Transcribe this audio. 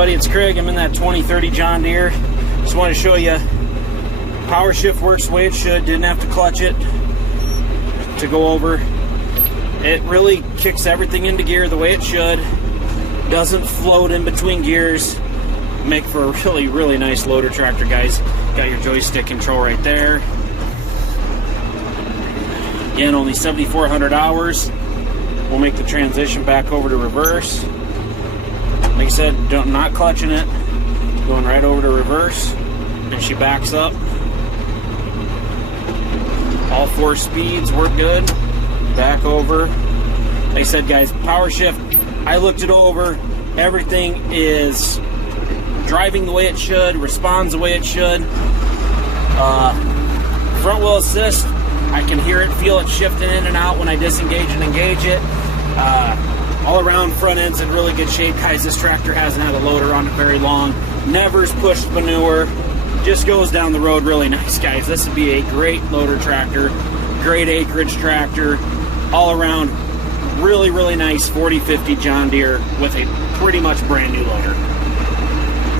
everybody, it's Craig. I'm in that 2030 John Deere. Just want to show you power shift works the way it should. Didn't have to clutch it to go over. It really kicks everything into gear the way it should. Doesn't float in between gears. Make for a really, really nice loader tractor, guys. Got your joystick control right there. Again, only 7,400 hours. We'll make the transition back over to reverse. Like I said, not clutching it. Going right over to reverse. And she backs up. All 4 speeds work good. Back over. Like I said, guys, power shift, I looked it over. Everything is driving the way it should, responds the way it should. Front wheel assist, I can hear it, feel it shifting in and out when I disengage and engage it. All around front end's in really good shape, guys. This tractor hasn't had a loader on it very long. Never's pushed manure. Just goes down the road really nice, guys. This would be a great loader tractor, great acreage tractor, all around really, really nice 4050 John Deere with a pretty much brand new loader.